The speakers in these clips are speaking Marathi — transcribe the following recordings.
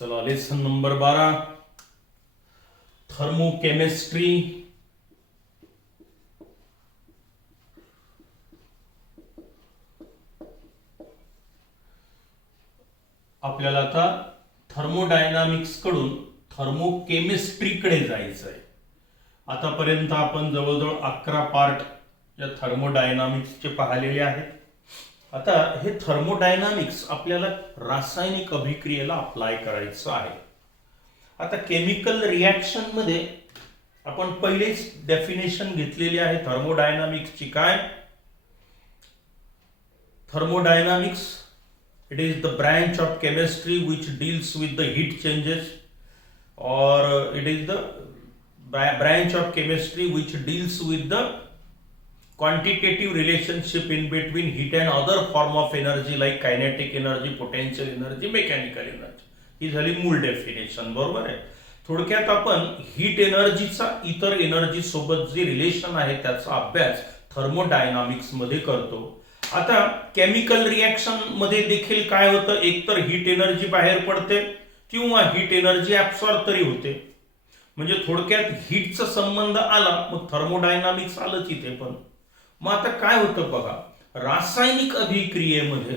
चला लेसन नंबर 12 थर्मोकेमिस्ट्री. आपल्याला आता थर्मोडायनामिक्स कडून थर्मोकेमिस्ट्रीकडे जायचं आहे. आतापर्यंत आपण जवळजवळ 11 पार्ट या थर्मोडायनामिक्सचे पाहिलेले आहेत. आता हे थर्मोडायनामिक्स आपल्याला रासायनिक अभिक्रियेला अप्लाय करायचं आहे. आता केमिकल रिॲक्शन मध्ये आपण पहिलेच डेफिनेशन घेतलेली आहे थर्मोडायनामिक्सची. काय? Thermodynamics, it is the branch of chemistry which deals with the heat changes, or it is the branch of chemistry which deals with the quantitative relationship in between heat and other form of energy like kinetic energy, potential energy, mechanical energy. ही झाली मूळ डेफिनेशन. बरोबर आहे. थोडक्यात आपण हीट एनर्जीचा इतर एनर्जी सोबत जे रिलेशन आहे त्याचा अभ्यास थर्मोडायनामिक्स मध्ये करतो. आता केमिकल रिॲक्शन मध्ये देखील काय होतं, एकतर हीट एनर्जी बाहेर पडते किंवा हीट एनर्जी ऍब्सॉर्ब तरी होते. म्हणजे थोडक्यात हीटचा संबंध आला मग थर्मोडायनामिक्स आलंच इथे पण. मग आता काय होतं बघा, रासायनिक अभिक्रियेमध्ये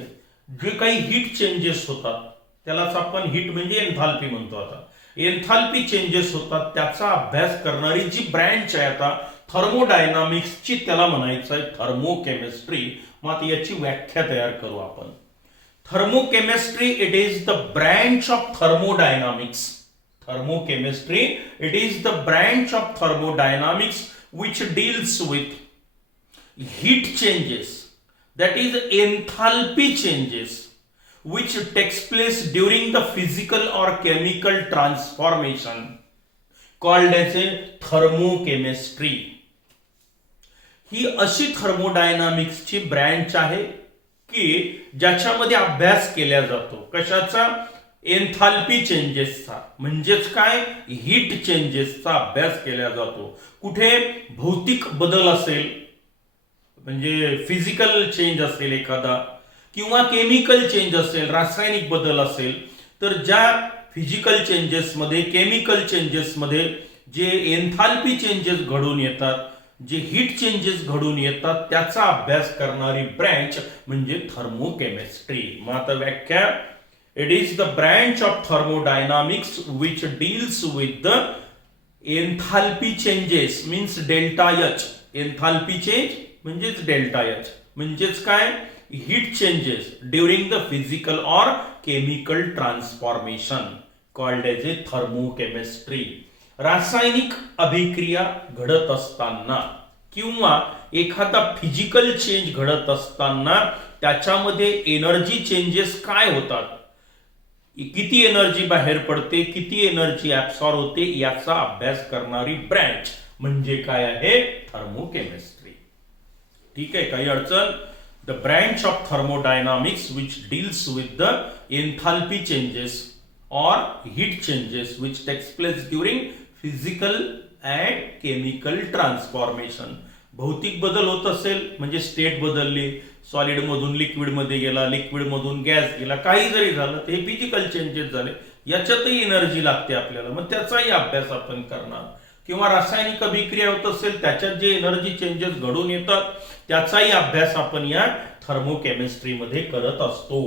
जे काही हीट चेंजेस होतात त्यालाच आपण हीट म्हणजे एन्थाल्पी म्हणतो. आता एन्थाल्पी चेंजेस होतात त्याचा अभ्यास करणारी जी ब्रँच आहे आता थर्मोडायनामिक्सची, त्याला म्हणायचं आहे थर्मोकेमिस्ट्री. मग याची व्याख्या तयार करू आपण. Thermochemistry it is the branch of thermodynamics. Thermochemistry, it is the branch of thermodynamics which deals with heat changes, that is enthalpy changes, which takes place during the physical or chemical transformation called as a thermochemistry. ही अशी थर्मोडायनामिक्सची ब्रँच आहे की ज्याच्यामध्ये अभ्यास केला जातो कशाचा? एन्थाल्पी चेंजेसचा. म्हणजेच काय? हीट चेंजेसचा अभ्यास केला जातो. कुठे भौतिक बदल असेल म्हणजे फिजिकल चेंज असेल एखादा, किंवा केमिकल चेंज असेल रासायनिक बदल असेल, तर ज्या फिजिकल चेंजेसमध्ये केमिकल चेंजेसमध्ये जे एन्थाल्पी चेंजेस घडून येतात, जे हीट चेंजेस घडून येतात त्याचा अभ्यास करणारी ब्रँच म्हणजे थर्मोकेमिस्ट्री. मग आता व्याख्या, it is the branch of thermodynamics which deals with the enthalpy changes means delta H. enthalpy change म्हणजेच delta H म्हणजेच काय? heat changes during the physical or chemical transformation called as a thermochemistry. रासायनिक अभिक्रिया घडत असताना किंवा एखादा फिजिकल चेंज घडत असताना त्याच्यामध्ये एनर्जी चेंजेस काय होतात, किती एनर्जी बाहेर पडते, किती एनर्जी ऍब्सॉर्ब होते याचा अभ्यास करणारी ब्रँच म्हणजे काय आहे? थर्मोकेमिस्ट्री. ठीक आहे, काही अडचण? The branch of thermodynamics which deals with the enthalpy changes or heat changes which takes place during physical and chemical transformation. भौतिक बदल होत असेल म्हणजे स्टेट बदलली, सॉलिड मधून लिक्विड मध्ये गेला, लिक्विड मधून गॅस गेला, काही जरी झालं ते फिजिकल चेंजेस झाले, याच्यातही एनर्जी लागते आपल्याला, मग त्याचाही अभ्यास आपण करणार. किंवा रासायनिक अभिक्रिया होत असेल त्याच्यात जे एनर्जी चेंजेस घडून येतात त्याचाही अभ्यास आपण या थर्मोकेमिस्ट्रीमध्ये करत असतो.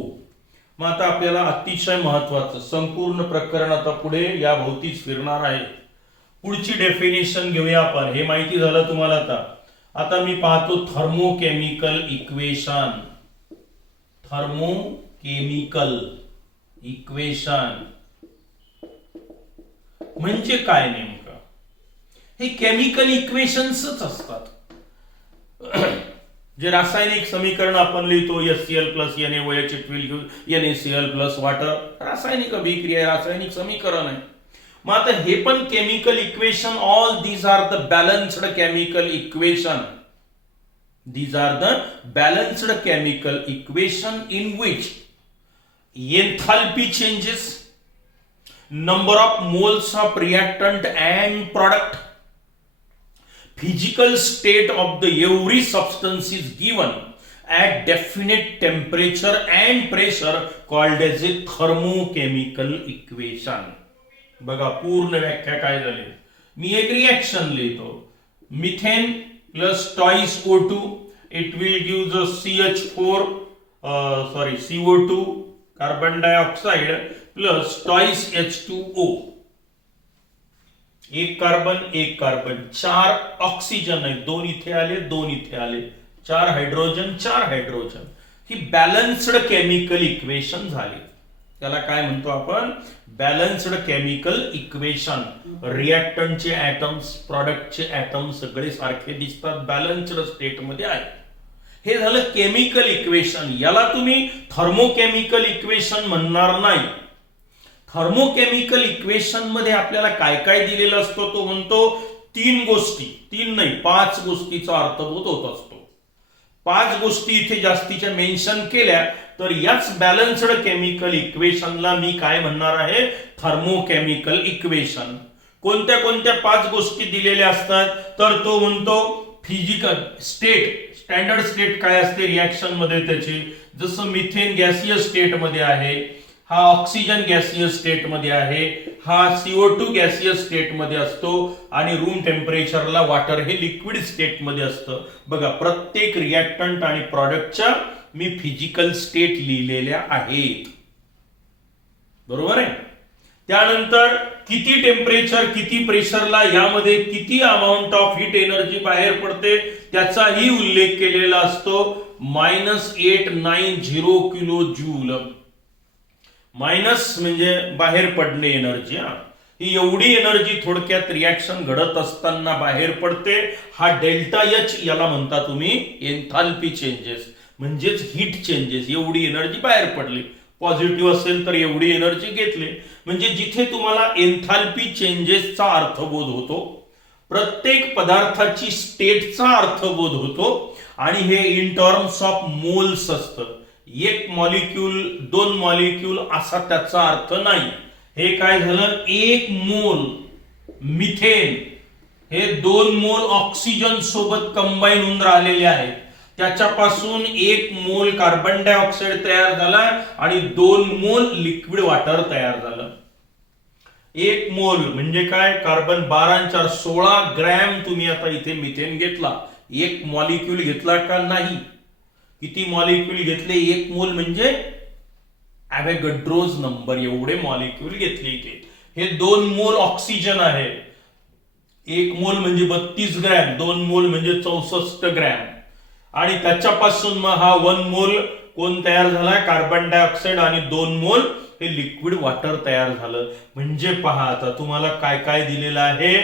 मग आता आपल्याला अतिशय महत्वाचं संपूर्ण प्रकरण आता पुढे या भोवतीच फिरणार आहे. पुढची डेफिनेशन घेऊया आपण. हे माहिती झालं तुम्हाला. आता मी पाहतो थर्मोकेमिकल इक्वेशन. थर्मोकेमिकल इक्वेशन म्हणजे काय नेमकं? हे केमिकल इक्वेशन्सच असतात. जे रासायनिक समीकरण आपण लिहितो HCl plus NaOH it will give NaCl plus water, रासायनिक अभिक्रिया रासायनिक समीकरण आहे. मग आता हे पण chemical equation, all these are the balanced chemical equation. These are the balanced chemical equation in which enthalpy changes, number of moles of reactant and product, physical state of the every substance is given at definite temperature and pressure called as a thermochemical equation. बघा पूर्ण व्याख्या काय झाली. मी एक रिएक्शन लिहितो. Methane plus twice O2 it will give the CO2 carbon dioxide plus twice H2O. एक कार्बन 4 ऑक्सिजन आहे. 2 इथे आले 2 इथे आले 4 हायड्रोजन. ही बॅलन्स्ड केमिकल इक्वेशन झाली. त्याला काय म्हणतो आपण? Balanced chemical equation. रिएक्टंटचे ऍटम्स प्रॉडक्टचे ऍटम्स सगळे सारखे दिसतात, बॅलन्स्ड स्टेट मध्ये आहे. हे झालं केमिकल इक्वेशन. याला तुम्ही थर्मोकेमिकल इक्वेशन म्हणणार नाही. थर्मोकेमिकल इक्वेशन मध्ये आपल्याला काय काय दिलेलं असतं? तो म्हणतो 3 गोष्टी, 3 नाही 5 गोष्टीचा अर्थबोध होत असतो. 5 गोष्टी इथे जास्तीच्या मेन्शन केल्या तर याच बॅलन्स्ड केमिकल इक्वेशनला मी काय म्हणणार आहे? Thermochemical equation. कोणत्या कोणत्या 5 गोष्टी दिलेल्या असतात? तर तो म्हणतो फिजिकल स्टेट, स्टँडर्ड स्टेट काय असते रिएक्शन मध्ये त्याची. जसं मिथेन गॅसियस स्टेट मध्ये आहे, हा ऑक्सिजन गॅसियस स्टेट मध्ये आहे, हा CO2 गॅसियस स्टेट मध्ये असतो आणि रूम टेम्परेचरला वॉटर हे लिक्विड स्टेट मध्ये असतं. बघा प्रत्येक रिएक्टंट आणि प्रॉडक्टच्या मी फिजिकल स्टेट लिहिलेल्या आहेत. बरोबर आहे. त्यानंतर किती टेम्परेचर किती प्रेशरला यामध्ये किती अमाऊंट ऑफ हीट एनर्जी बाहेर पडते त्याचाही उल्लेख केलेला असतो. -890 किलो जूल. मायनस म्हणजे बाहेर पडणे एनर्जी. ही एवढी एनर्जी थोडक्यात रिएक्शन घडत असताना बाहेर पडते. हा डेल्टा एच याला म्हणता तुम्ही एन्थाल्पी चेंजेस म्हणजेच हीट चेंजेस. एवढी एनर्जी बाहेर पडली. पॉझिटिव्ह असेल तर एवढी एनर्जी घेतली. म्हणजे जिथे तुम्हाला एन्थाल्पी चेंजेसचा अर्थबोध होतो, प्रत्येक पदार्थाची स्टेटचा अर्थबोध होतो आणि हे इन टर्म्स ऑफ मोल्स असतं. 1 मॉलिक्यूल 2 मॉलिक्यूल असा त्याचा अर्थ नाही. हे काय झालं? 1 मोल मिथेन हे 2 मोल ऑक्सिजन सोबत कंबाईन होऊन राहिलेले आहेत. त्याच्यापासून 1 मोल कार्बन डायऑक्साइड तयार झाला आणि 2 मोल लिक्विड वॉटर तयार झालं. 1 मोल म्हणजे काय? कार्बन 12 16 ग्रॅम तुम्ही आता इथे मिथेन घेतला. 1 मॉलिक्यूल घेतला का नाही? किती मॉलिक्यूल घेतले? 1 मोल म्हणजे ॲव्होगाड्रोज नंबर एवढे मॉलिक्यूल घेतले इथे. हे 2 मोल ऑक्सिजन आहे. 1 मोल म्हणजे 32 ग्रॅम, 2 मोल म्हणजे 64 ग्रॅम आणि त्याच्यापासून मग हा 1 मोल कोण तयार झाला? कार्बन डायऑक्साइड आणि 2 मोल हे लिक्विड वॉटर तयार झालं. म्हणजे पहा आता तुम्हाला काय काय दिलेलं आहे?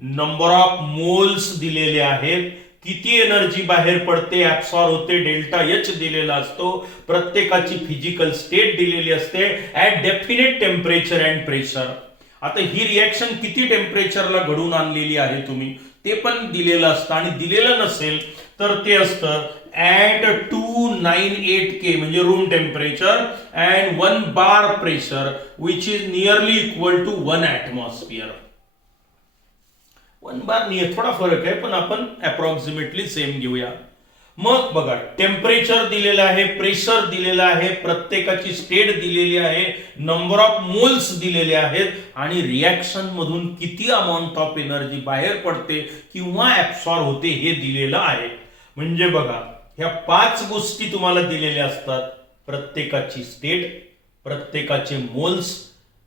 नंबर ऑफ मोल्स दिलेले आहेत, किती एनर्जी बाहेर पडते ऍब्सॉर्ब होते डेल्टा एच दिलेला असतो, प्रत्येकाची फिजिकल स्टेट दिलेली असते at definite temperature and pressure. आता ही रिएक्शन किती टेम्परेचरला घडून आणलेली आहे तुम्ही ते पण दिलेलं असतं आणि दिलेलं नसेल तर ते असतं ऍट 298K म्हणजे room temperature and 1 bar pressure which is nearly equal to 1 atmosphere. 1 bar नाही, थोडा फरक आहे पण आपण अप्रॉक्सिमेटली सेम घेऊया. मग बघा टेम्परेचर दिलेलं आहे, प्रेशर दिलेलं आहे, प्रत्येकाची स्टेट दिलेली आहे, नंबर ऑफ मोल्स दिलेले आहेत आणि रिएक्शन मधून किती अमाऊंट ऑफ एनर्जी बाहेर पडते किंवा ऍब्सॉर्ब होते हे दिलेलं आहे. म्हणजे बघा ह्या 5 गोष्टी तुम्हाला दिलेल्या असतात. प्रत्येकाची स्टेट, प्रत्येकाचे मोल्स,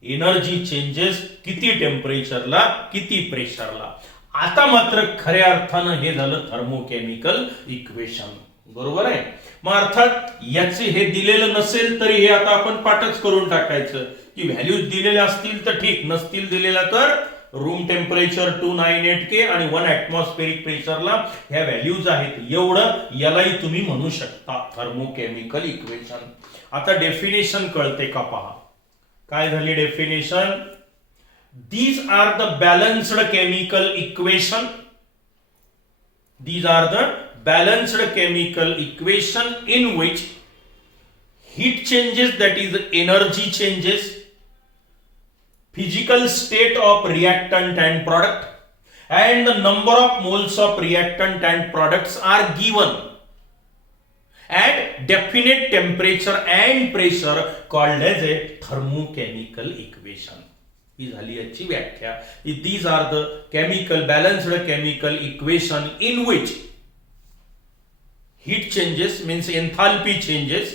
एनर्जी चेंजेस, किती टेम्परेचरला किती प्रेशरला. आता मात्र खऱ्या अर्थानं हे झालं थर्मोकेमिकल इक्वेशन. बरोबर आहे. मग अर्थात याचे हे दिलेलं नसेल तरी हे आता आपण पाठच करून टाकायचं की व्हॅल्यूज दिलेल्या असतील तर ठीक, नसतील दिलेल्या तर रूम टेम्परेचर 298K आणि 1 ॲटमॉस्फेरिक प्रेशरला ह्या व्हॅल्यूज आहेत. एवढं यालाही तुम्ही म्हणू शकता थर्मोकेमिकल इक्वेशन. आता डेफिनेशन कळते का पहा. काय झाली definition? These are the balanced chemical equation. These are the balanced chemical equation in which heat changes, that is energy changes, physical state of reactant and product, and the number of moles of reactant and products are given. at definite temperature and pressure called as a thermochemical equation. ही झाली याची व्याख्या. These are the balanced chemical equation in which heat changes means enthalpy changes,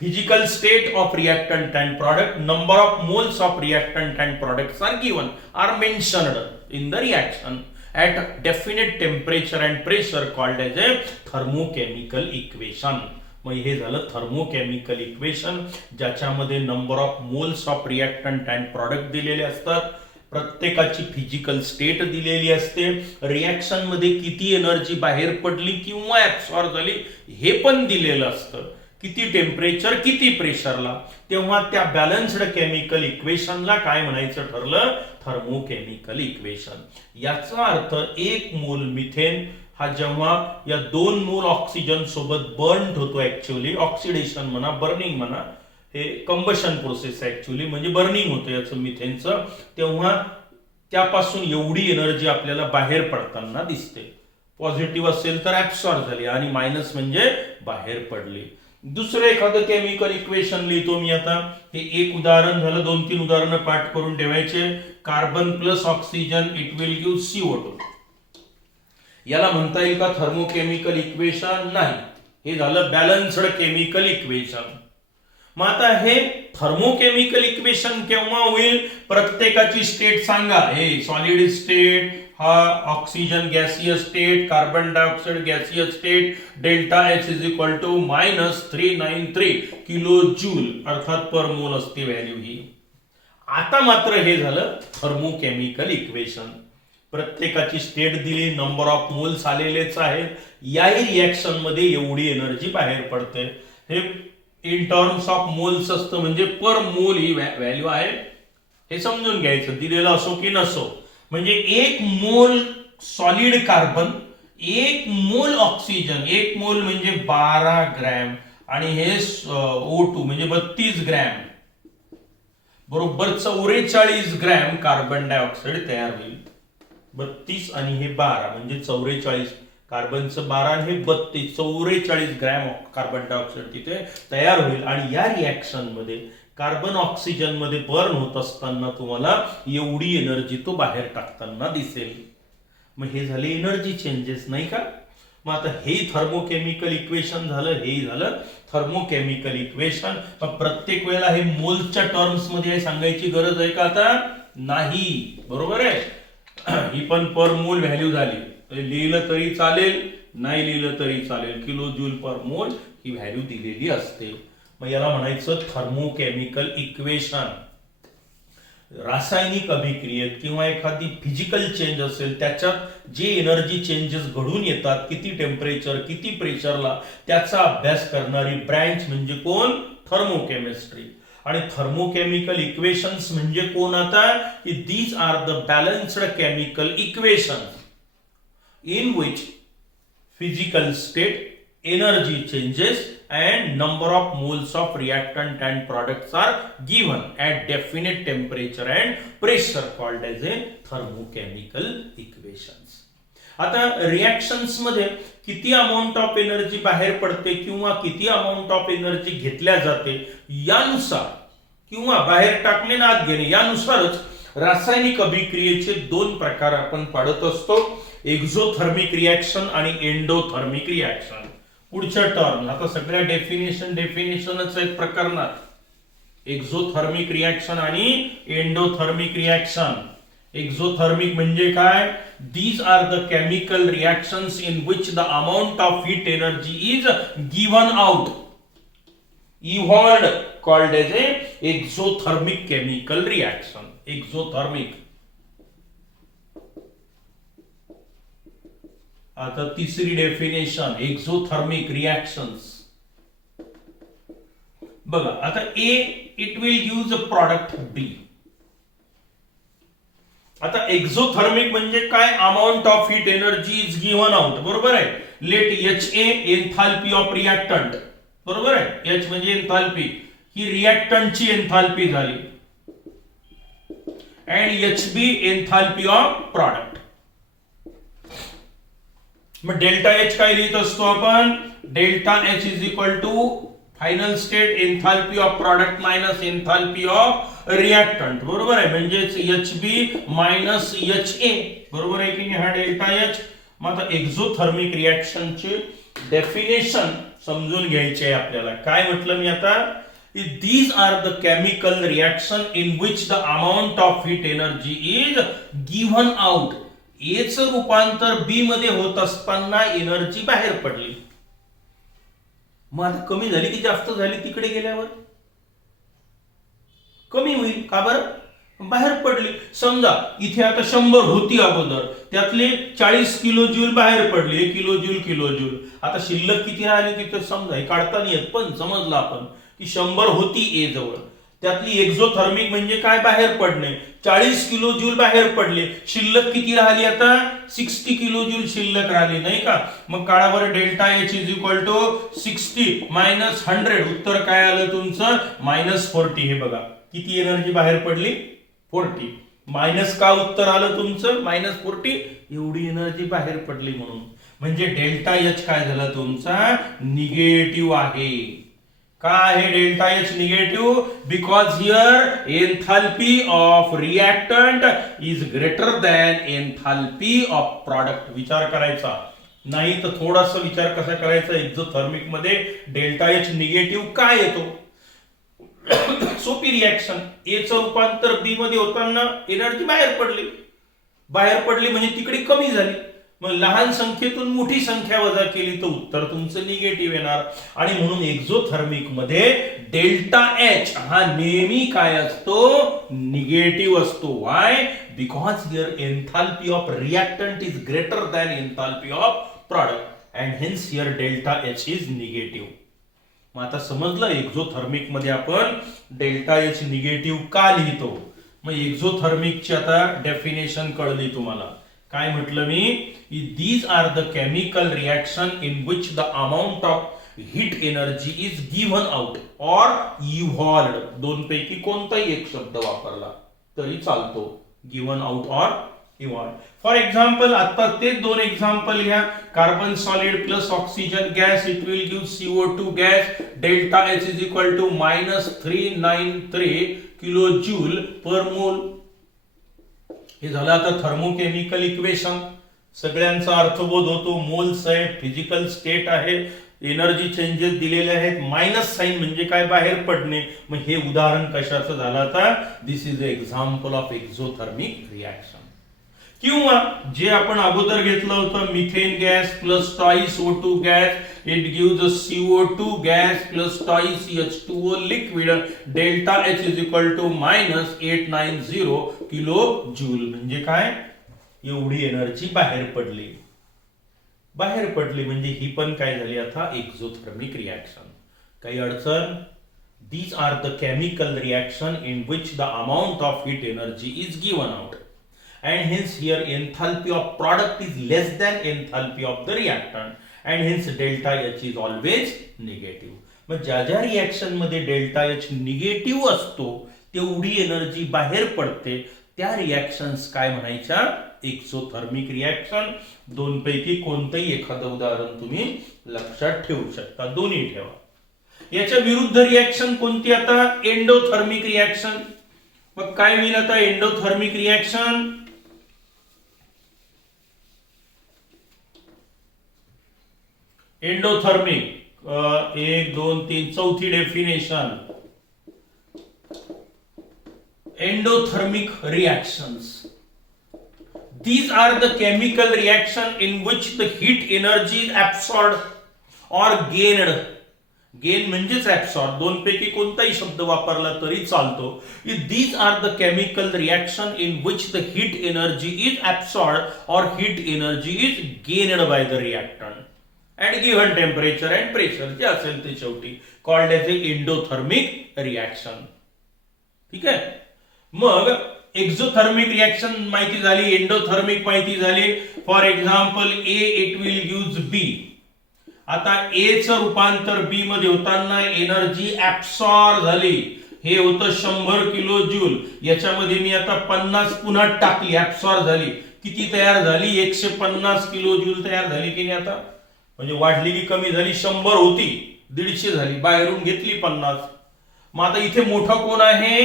physical state of reactant and product, number of moles of reactant and products are given, are mentioned in the reaction at definite temperature and pressure called as a thermochemical equation. मग हे झालं थर्मोकेमिकल इक्वेशन, ज्याच्यामध्ये number of moles of reactant and product दिलेले असतात, प्रत्येकाची फिजिकल स्टेट दिलेली असते, रिएक्शन मध्ये किती एनर्जी बाहेर पडली किंवा ऍब्सॉर्ब झाली हे पण दिलेलं असतं, किती टेम्परेचर किती प्रेशरला. तेव्हा त्या बॅलन्स्ड केमिकल इक्वेशनला काय म्हणायचं ठरलं, थर्मोकेमिकल इक्वेशन. याचा अर्थ 1 मोल मिथेन हा जेव्हा या 2 मोल ऑक्सिजन सोबत बर्न होतो, ऍक्च्युअली ऑक्सिडेशन म्हणा बर्निंग म्हणा, हे कंबशन प्रोसेस ऍक्च्युअली म्हणजे बर्निंग होतं याचं मिथेनचं, तेव्हा त्यापासून एवढी एनर्जी आपल्याला बाहेर पडताना दिसते. पॉझिटिव्ह असेल तर ऍब्सॉर्ब झाली आणि मायनस म्हणजे बाहेर पडली. दुसरं एखादं केमिकल इक्वेशन लिहितो मी आता. हे एक उदाहरण झालं, 2-3 उदाहरणं पाठ करून ठेवायचे. Carbon plus oxygen it will give CO2. याला म्हणता येईल का थर्मोकेमिकल इक्वेशन? नाही, हे झालं बॅलन्स्ड केमिकल इक्वेशन. मग आता हे थर्मोकेमिकल इक्वेशन केव्हा होईल, प्रत्येकाची स्टेट सांगा. हे सॉलिड स्टेट, हा oxygen gaseous state, carbon dioxide gaseous state, delta H is equal to -393 kilo joule अर्थात पर मोल असते व्हॅल्यू ही. आता मात्र हे झालं थर्मोकेमिकल इक्वेशन. प्रत्येकाची स्टेट दिली, नंबर ऑफ मोल्स आलेलेच आहेत, याही रिएक्शन मध्ये एवढी एनर्जी बाहेर पडते. हे इन टर्म्स ऑफ मोल्स असतं, म्हणजे पर मोल ही व्हॅल्यू आहे, हे समजून घ्यायचं, दिलेलं असो की नसो. म्हणजे 1 मोल सॉलिड कार्बन, 1 मोल ऑक्सिजन, 1 मोल म्हणजे 12 ग्रॅम आणि हे O2 म्हणजे 32 ग्रॅम, बरोबर 44 ग्रॅम कार्बन डायऑक्साइड तयार होईल. 32 आणि हे 12 म्हणजे 44, कार्बनचं 12 आणि हे 32, 44 ग्रॅम कार्बन डायऑक्साइड तिथे तयार होईल. आणि या रिएक्शन मध्ये कार्बन ऑक्सिजन मध्ये बर्न होत असताना तुम्हाला एवढी एनर्जी तो बाहेर टाकताना दिसेल. मग हे झाले एनर्जी चेंजेस, नाही का? मग आता हे थर्मोकेमिकल इक्वेशन झालं, हे झालं थर्मोकेमिकल इक्वेशन. मग प्रत्येक वेळेला हे मोल्सच्या टर्म्स मध्ये सांगायची गरज आहे का आता? नाही, बरोबर आहे. ही पण पर मोल व्हॅल्यू झाली, लिहिलं तरी चालेल, नाही लिहिलं तरी चालेल, किलो जूल पर मोल ही व्हॅल्यू दिलेली असते. मग याला म्हणायचं थर्मोकेमिकल इक्वेशन. रासायनिक अभिक्रियेत किंवा एखादी फिजिकल चेंज असेल त्याच्यात जे एनर्जी चेंजेस घडून येतात, किती टेम्परेचर किती प्रेशरला, त्याचा अभ्यास करणारी ब्रँच म्हणजे कोण? थर्मोकेमिस्ट्री. आणि थर्मोकेमिकल इक्वेशन्स म्हणजे कोण आता? These are the balanced chemical equations in which physical state, energy changes and number of moles of reactant and products are given at definite temperature and pressure called as a thermochemical equations. आता रिएक्शन्स मध्ये किती अमाऊंट ऑफ एनर्जी बाहेर पडते किंवा किती अमाऊंट ऑफ एनर्जी घेतल्या जाते यानुसार, किंवा बाहेर टाकणे ना आत घेणे यानुसारच रासायनिक अभिक्रियेचे 2 प्रकार आपण पाडत असतो, एक्झोथर्मिक रिएक्शन आणि एंडोथर्मिक रिएक्शन. पुढच्या टर्म आता सगळ्या डेफिनेशनच आहेत प्रकरणात, एक्झोथर्मिक रिएक्शन आणि एंडोथर्मिक रिएक्शन. एक्झोथर्मिक म्हणजे काय? These are the chemical reactions in which the amount of heat energy is given out, evolved, called as a exothermic chemical reaction. Exothermic. आता तिसरी डेफिनेशन एक्झोथर्मिक रिएक्शन्स. बघा आता A it will give the product B. आता एक्झोथर्मिक म्हणजे काय? Amount of heat energy is given out, बरोबर आहे. Let HA enthalpy of reactant, बरोबर आहे. H म्हणजे एन्थाल्पी, ही रिएक्टंटची एन्थाल्पी झाली, and HB enthalpy of product. मग डेल्टा H काय लिहित असतो आपण? Delta H is equal to final state enthalpy of product minus enthalpy of reactant, बरोबर आहे. म्हणजेच H B minus H A, बरोबर आहे की नाही, हा डेल्टा एच. मग आता एक्झोथर्मिक रिएक्शनचे डेफिनेशन समजून घ्यायचे आहे आपल्याला. काय म्हटलं मी आता, these are the chemical reaction in which the amount of heat energy is given out. A चं रूपांतर B मध्ये होत असताना एनर्जी बाहेर पडली. मग आता कमी झाली की जास्त झाली, तिकडे गेल्यावर कमी होईल का बरं, बाहेर पडली. समजा इथे आता 100 होती अगोदर, त्यातले 40 किलो जूल बाहेर पडले, किलो जूल. आता शिल्लक किती राहिली तिथे समजा, हे काढता नाही येत पण समजलं आपण की 100 होती ए जवळ, त्यातली एक्झोथर्मिक म्हणजे काय, बाहेर पडणे. 40 किलो जूल बाहेर पडले, शिल्लक किती राहिली आता, 60 किलो जूल शिल्लक राहिली, नाही का. मग काळावर delta H is equal to 60 minus 100, उत्तर काय आलं तुमचं, -40. हे बघा किती एनर्जी बाहेर पडली, 40. मायनस का उत्तर आलं तुमचं, -40, एवढी एनर्जी बाहेर पडली म्हणून. म्हणजे डेल्टा एच काय झाला तुमचा, निगेटिव्ह आहे. का आहे delta H negative, because here enthalpy of reactant is greater than enthalpy of product. विचार करायचा नाही तर थोडासा विचार कसा करायचा, एक्झोथर्मिक मध्ये डेल्टा एच निगेटिव्ह का येतो. सोपी रिएक्शन, ए चं रूपांतर बी मध्ये होताना एनर्जी बाहेर पडली म्हणजे तिकडे कमी झाली. मग लहान संख्येतून मोठी संख्या वजा केली तर उत्तर तुमचं निगेटिव्ह येणार. आणि म्हणून एक्झोथर्मिक मध्ये डेल्टा एच हा नेहमी काय असतो, निगेटिव्ह असतो. Why, because here enthalpy of reactant is greater than enthalpy of product and hence here delta H is negative. मग आता समजलं एक्झोथर्मिक मध्ये आपण डेल्टा एच निगेटिव्ह का लिहितो. मग एक्झोथर्मिकची आता डेफिनेशन कळली तुम्हाला. काय म्हटलं मी, these are the chemical reaction in which the amount of heat energy is given out और इव्हॉल्व्ड. दोन पैकी कोणताही एक शब्द वापरला तरी चालतो, गिव्हन आउट और इव्हॉल्व्ड. फॉर एक्झाम्पल आता ते दोन एक्झाम्पल घ्या. Carbon solid plus oxygen gas, it will give CO2 gas. Delta H is equal to -393 kilo joule per mole. हे झालं आता थर्मोकेमिकल इक्वेशन. सगळ्यांचा अर्थबोध होतो. मोल्स आहे, फिजिकल स्टेट आहे, एनर्जी चेंजेस दिलेले आहेत. मायनस साइन म्हणजे काय, बाहेर पडणे. मग हे उदाहरण कशाचं झालं आता, this is a example of exothermic reaction. किंवा जे आपण अगोदर घेतलं होतं, methane gas plus twice O2 gas, it gives a CO2 gas plus twice H2O liquid. Delta H is equal to -890 kilo joule. म्हणजे काय, एवढी एनर्जी बाहेर पडली म्हणजे ही पण काय झाली आता एक्झोथर्मिक रिएक्शन. काही अडचण. These are the chemical reaction in which the amount of heat energy is given out and hence here enthalpy of product is less than enthalpy of the reactant and hence delta H is always negative. मग ज्या रिएक्शन मध्ये डेल्टा एच निगेटिव्ह असतो तेवढी एनर्जी बाहेर पडते, त्या रिएक्शन्स काय म्हणायच्या, एक्सोथर्मिक रिएक्शन. दोन पैकी कोणतंही एखादं उदाहरण तुम्ही लक्षात ठेवू शकता, दोन्ही ठेवा. याच्या विरुद्ध रिएक्शन कोणती आता, एंडोथर्मिक रिएक्शन. मग काय होईल आता एंडोथर्मिक रिएक्शन, एंडोथर्मिक 1 2 3 चौथी definition. Endothermic reactions. These are the chemical reaction in which the heat energy is absorbed or gained. Gain म्हणजेच absorb. दोन पैकी कोणताही शब्द वापरला तरी चालतो. These are the chemical reaction in which the heat energy is absorbed or heat energy is gained by the reactant at given temperature and pressure. जे असेल ते शेवटी called as a endothermic reaction. ठीक आहे. मग एक्झोथर्मिक रिएक्शन माहिती झाली, एंडोथर्मिक माहिती झाली. For example A, it will gives B. आता ए चं रूपांतर बी मध्ये होताना एनर्जी ऍब्सॉर्ब झाली. हे होतं 100 किलो जूल, याच्यामध्ये मी आता 50 पुन्हा टाकली, ऍब्सॉर्ब झाली. किती तयार झाली, 150 किलो जूल तयार झाली की नाही. आता म्हणजे वाढली की कमी झाली, 100 होती 150 झाली, बाहेरून घेतली 50. मग आता इथे मोठा कोण आहे,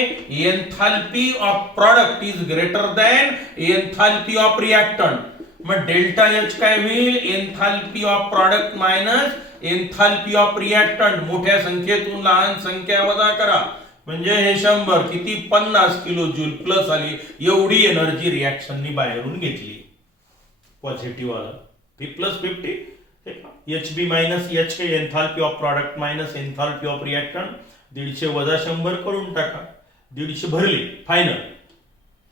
enthalpy of product is greater than enthalpy of reactant. मग डेल्टा एच काय होईल, enthalpy of product minus enthalpy of reactant. मोठ्या संख्येतून लहान संख्या वजा करा, म्हणजे हे 100 किती 50 किलो जूल प्लस आली, एवढी एनर्जी रिएक्शननी बाहेरून घेतली. पॉझिटिव्ह आलं plus 50, H B minus H हे enthalpy of product minus enthalpy of reactant. 150 वजा 100 करून टाका, 150 भरले फायनल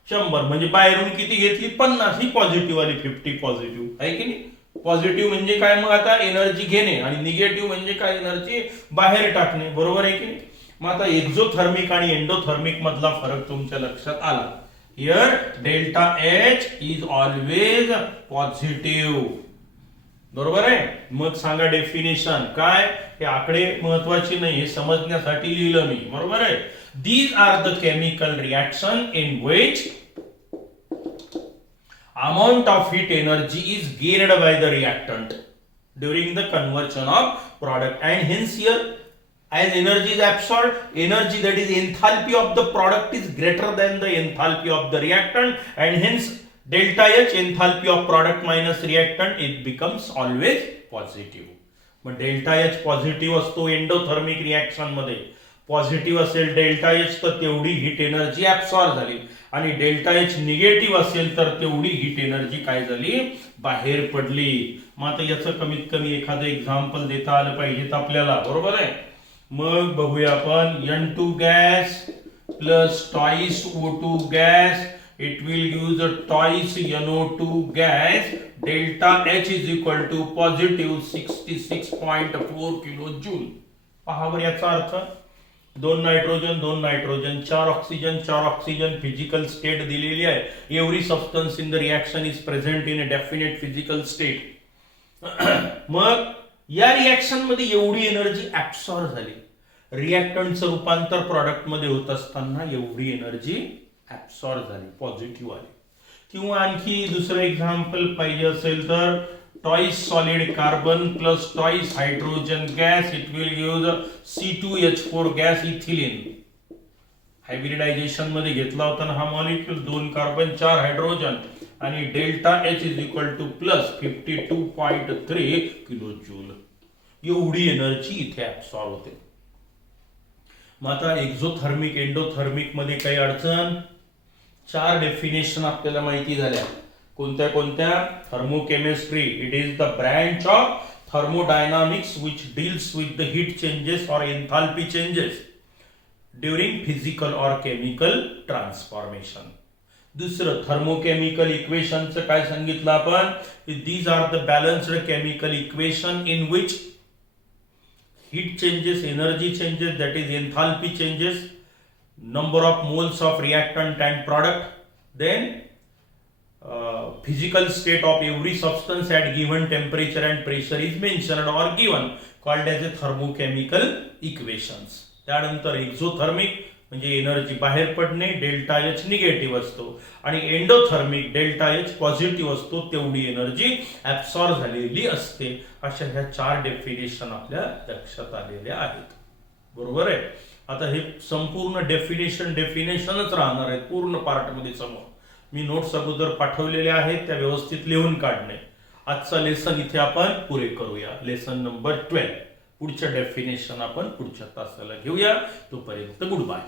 100, म्हणजे बाहेरून किती घेतली 50, ही पॉझिटिव्ह आली. 50 पॉझिटिव्ह आहे की नाही. पॉझिटिव्ह म्हणजे काय, मग आता एनर्जी घेणे, आणि निगेटिव्ह म्हणजे काय, एनर्जी बाहेर टाकणे. बरोबर आहे की नाही. मग आता एक्झोथर्मिक आणि एंडोथर्मिक मधला फरक तुमच्या लक्षात आला. Here delta H is always positive. बरोबर आहे. मग सांगा डेफिनेशन काय, हे आकडे महत्वाचे नाही, हे समजण्यासाठी लिहिलं मी. बरोबर आहे. These are the chemical reaction in which amount of heat energy is gained by the reactant during the conversion of product, and hence here as energy is absorbed, energy that is enthalpy of the product is greater than the enthalpy of the reactant, and hence delta H, enthalpy of product minus reactant, it becomes always positive. मग डेल्टा एच पॉझिटिव्ह असतो एंडोथर्मिक रिएक्शन मध्ये. पॉझिटिव्ह असेल डेल्टा एच तर तेवढी हीट एनर्जी ऍब्सॉर्ब झाली, आणि डेल्टा एच निगेटिव्ह असेल तर तेवढी हीट एनर्जी काय झाली, बाहेर पडली. मग आता याचं कमीत कमी एखादं एक्झाम्पल देता आलं पाहिजे आपल्याला. बरोबर आहे. मग बघूया आपण. N2 gas plus twice O2 gas, it will use a twice NO2 gas. Delta H is equal to positive 66.4 kilojoule. पहा बरं याचा अर्थ, 2 nitrogen 2 nitrogen 4 oxygen 4 oxygen physical state दिलेली आहे. Every substance in the reaction is present in a definite physical state. मग या रिएक्शन मध्ये एवढी एनर्जी ऍब्सॉर्ब झाली, रिएक्टंटचं रूपांतर प्रॉडक्ट मध्ये होत असताना एवढी एनर्जी ऍब्सॉर्ब झाली, पॉझिटिव्ह आली. किंवा आणखी दुसरं एक्झाम्पल पाहिजे असेल तर, twice solid carbon plus twice hydrogen gas, it will use C2H4 gas ethylene. Hybridisation मध्ये घेतला होता ना हा मॉलिक्यूल, 2 कार्बन 4 हायड्रोजन, आणि delta H is equal to plus 52.3 kilo joule. एवढी एनर्जी इथे ऍब्सॉर्ब होते. मग आता एक्झोथर्मिक एंडोथर्मिक मध्ये काही अडचण, 4 डेफिनेशन आपल्याला माहिती झाल्या. कोणत्या कोणत्या, thermochemistry, it is the branch of thermodynamics which deals with the heat changes और एन्थाल्पी चेंजेस ड्यूरिंग फिजिकल और केमिकल ट्रान्सफॉर्मेशन. दुसरं थर्मोकेमिकल इक्वेशनचं काय सांगितलं आपण, these are the balanced chemical equation in which heat changes, energy changes, that is enthalpy changes, number of moles of reactant and product, then physical state of every substance at given temperature and pressure is mentioned or given, called as a thermochemical equations. त्यानंतर एक्झोथर्मिक म्हणजे एनर्जी बाहेर पडणे, डेल्टा एच निगेटिव्ह असतो, आणि एंडोथर्मिक डेल्टा एच पॉझिटिव्ह असतो, तेवढी एनर्जी ऍब्सॉर्ब झालेली असते. अशा ह्या 4 डेफिनेशन आपल्या लक्षात आलेल्या आहेत. बरोबर आहे. आता हे संपूर्ण डेफिनेशनच राहणार आहेत पूर्ण पार्ट मध्ये समोर. मी नोट्स अगोदर पाठवलेले आहेत, त्या व्यवस्थित लिहून काढणे. आजचा लेसन इथे आपण पुरे करूया. Lesson number 12. पुढच्या डेफिनेशन आपण पुढच्या तासाला घेऊया. तोपर्यंत गुड बाय.